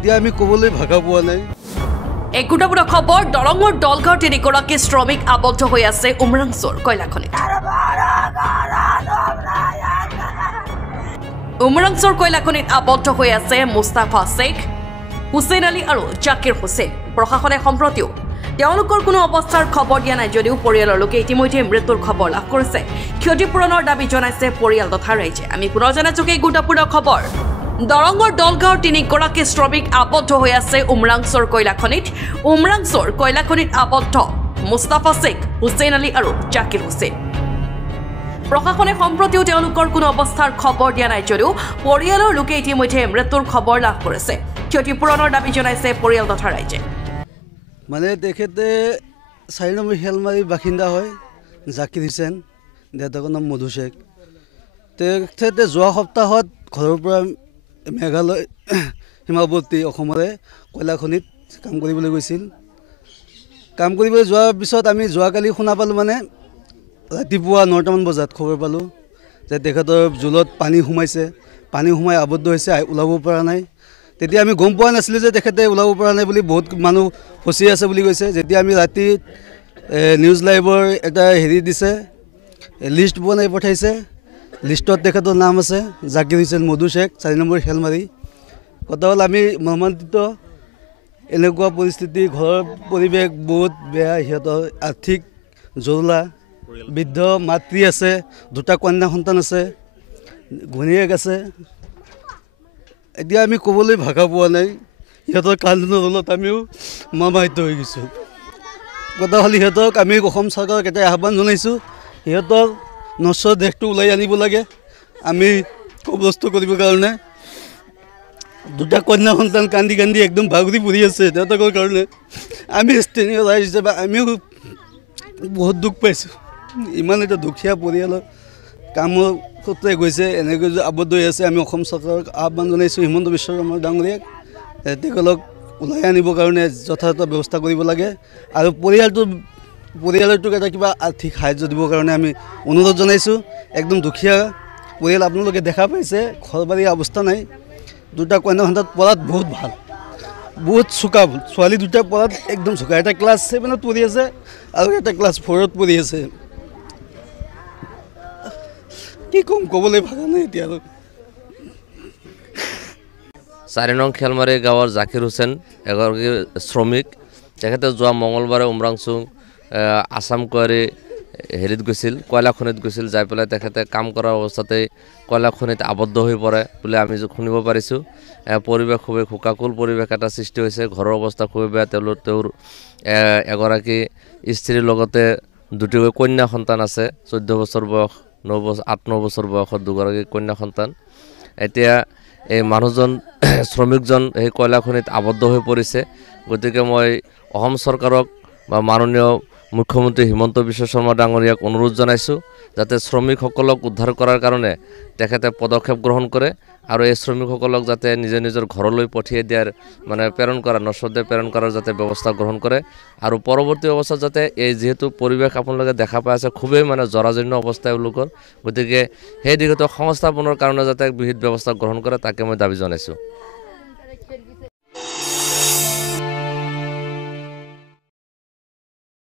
এতিয়া আমি ক'বলৈ ভাষা পোৱা নাই। এক গুৰুত্বপূৰ্ণ খবৰ, দৰঙৰ দলগাঁৱৰ 3 গৰাকী শ্ৰমিক আবদ্ধ হৈ আছে উমৰাংচুৰ কয়লাখনিত। উমৰাংচুৰ কয়লাখনিত আবদ্ধ হৈ আছে মুস্তাফা শেখ, হুছেইন আলী আৰু জাকিৰ হুছেইন। প্ৰশাসনে সম্প্ৰতিও তেওঁলোকৰ কোনো অৱস্থাৰ খবৰ দিয়া নাই যদিও পৰিয়ালৰ লোকে ইতিমধ্যে মৃত্যুৰ খবৰ লাভ কৰিছে। ক্ষতিপূৰণৰ দাবী জনাইছে পৰিয়াল তথা ৰাইজে। আমি পুনৰ জনাইছো এই গুৰুত্বপূৰ্ণ খবৰ, দৰঙৰ দলগাঁৱৰ 3 গৰাকী শ্ৰমিক আবদ্ধ হৈ আছে উমৰাংচুৰ কয়লাখনিত। উমৰাংচুৰ কয়লাখনিত আবদ্ধ মুস্তাফা শেখ, হুছেইন আলী আৰু জাকিৰ হুছেইন। প্ৰশাসনে সম্প্ৰতিও তেওঁলোকৰ কোনো অৱস্থাৰ খবৰ দিয়া নাই যদিও পৰিয়ালৰ লোকে ইতিমধ্যে মৃত্যুৰ খবৰ লাভ কৰিছে। ক্ষতিপূৰণৰ দাবী জনাইছে পৰিয়াল তথা ৰাইজে। মানে তেখেতে 4 নম্বৰ হেলমাৰীৰ বাসিন্দা হয়, জাকিৰ হুছেইন, দেউতাকৰ নাম মধু শেখ। তেখেতে যোৱা সপ্তাহত ঘৰৰ পৰা মেঘালয় সীমাৱৰ্তী অসমৰে কয়লাখনিত কাম কৰিবলৈ গৈছিল। কাম কৰিবলৈ যোৱাৰ পিছত আমি যোৱাকালি শুনা পালোঁ, মানে ৰাতিপুৱা 9টামান বজাত খবৰ পালোঁ যে তেখেতৰ জোলত পানী সোমাইছে, পানী সোমাই আবদ্ধ হৈছে, ওলাব পৰা নাই। তেতিয়া আমি গম পোৱা নাছিলোঁ যে তেখেতে ওলাব পৰা নাই বুলি, বহুত মানুহ ফচি আছে বুলি কৈছে। যেতিয়া আমি ৰাতি নিউজ লাইভৰ এটা দিছে, লিষ্ট বনাই পঠাইছে, লিষ্টত তেখেতৰ নাম আছে জাকিৰ হুছেইন, মধু শেখ, 4 নম্বৰ হেলমাৰী। কথা হ'ল আমি মৰ্মান্তিত, এনেকুৱা পৰিস্থিতি, ঘৰৰ পৰিৱেশ বহুত বেয়া, সিহঁতৰ আৰ্থিক জৰুলা, বৃদ্ধ মাতৃ আছে, 2টা কন্যা সন্তান আছে, ঘৈণীয়েক আছে। এতিয়া আমি ক'বলৈ ভাষা পোৱা নাই, সিহঁতৰ কান্দোনৰ ফলত আমিও মৰ্মাহত হৈ গৈছোঁ। কথা হ'ল সিহঁতক আমি অসম চৰকাৰক এটা আহ্বান জনাইছোঁ, সিহঁতৰ নশ্বৰ দেশটো ওলাই আনিব লাগে আমি কবৰস্থ কৰিবৰ কাৰণে। 2টা কন্যা সন্তান কান্দি কান্দি একদম ভাগৰি পৰি আছে তেওঁলোকৰ কাৰণে। আমি স্থানীয় ৰাইজ হিচাপে আমিও বহুত দুখ পাইছোঁ। ইমান এটা দুখীয়া পৰিয়ালৰ কামৰ সূত্ৰে গৈছে, এনেকৈ আবদ্ধ হৈ আছে। আমি অসম চৰকাৰক আহ্বান জনাইছোঁ, হিমন্ত বিশ্ব শৰ্মা ডাঙৰীয়াক, তেখেতক ওলাই আনিবৰ কাৰণে যথাযথ ব্যৱস্থা কৰিব লাগে। আৰু পৰিয়ালটোক এটা কিবা আৰ্থিক সাহাৰ্য দিবৰ কাৰণে আমি অনুৰোধ জনাইছোঁ। একদম দুখীয়া পৰিয়াল, আপোনালোকে দেখা পাইছে, ঘৰ বাৰীৰ অৱস্থা নাই। 2টা কন্যা সন্তান পঢ়াত বহুত ভাল, বহুত চোকা, ছোৱালী 2টা পঢ়াত একদম চোকা। এটা ক্লাছ 7ত পঢ়ি আছে আৰু এটা ক্লাছ 4ত পঢ়ি আছে। কি ক'ম, ক'বলৈ ভাষা নাই এতিয়া আৰু। 4 নং খেলমাৰী গাঁৱৰ জাকিৰ হুছেইন এগৰাকী শ্ৰমিক। তেখেতে যোৱা মঙলবাৰে উমৰাংচু আছাম কোৱাৰী গৈছিল, কয়লাখনিত গৈছিল। যাই পেলাই তেখেতে কাম কৰাৰ অৱস্থাতে কয়লাখনিত আবদ্ধ হৈ পৰে বুলি আমি শুনিব পাৰিছোঁ। পৰিৱেশ খুবেই শোকাকুল পৰিৱেশ এটা সৃষ্টি হৈছে, ঘৰৰ অৱস্থা খুবেই বেয়া। তেওঁৰ এগৰাকী স্ত্ৰীৰ লগতে 2টি কন্যা সন্তান আছে, 14 বছৰ বয়স, 8-9 বছৰ বয়সৰ 2গৰাকী কন্যা সন্তান। এতিয়া এই মানুহজন শ্ৰমিকজন সেই কয়লাখনিত আবদ্ধ হৈ পৰিছে। গতিকে মই অসম চৰকাৰক বা মাননীয় মুখ্যমন্ত্ৰী হিমন্ত বিশ্ব শৰ্মা ডাঙৰীয়াক অনুৰোধ জনাইছোঁ যাতে শ্ৰমিকসকলক উদ্ধাৰ কৰাৰ কাৰণে তেখেতে পদক্ষেপ গ্ৰহণ কৰে আৰু এই শ্ৰমিকসকলক যাতে নিজৰ ঘৰলৈ পঠিয়াই দিয়াৰ প্ৰেৰণ কৰা, নশ্বদেহ প্ৰেৰণ কৰাৰ যাতে ব্যৱস্থা গ্ৰহণ কৰে। আৰু পৰৱৰ্তী অৱস্থাত যাতে এই যিহেতু পৰিৱেশ আপোনালোকে দেখা পাই আছে খুবেই জৰাজীৰ্ণ অৱস্থা এওঁলোকৰ, গতিকে সেই দিশত সংস্থাপনৰ কাৰণে যাতে বিহিত ব্যৱস্থা গ্ৰহণ কৰে, তাকে মই দাবী জনাইছোঁ।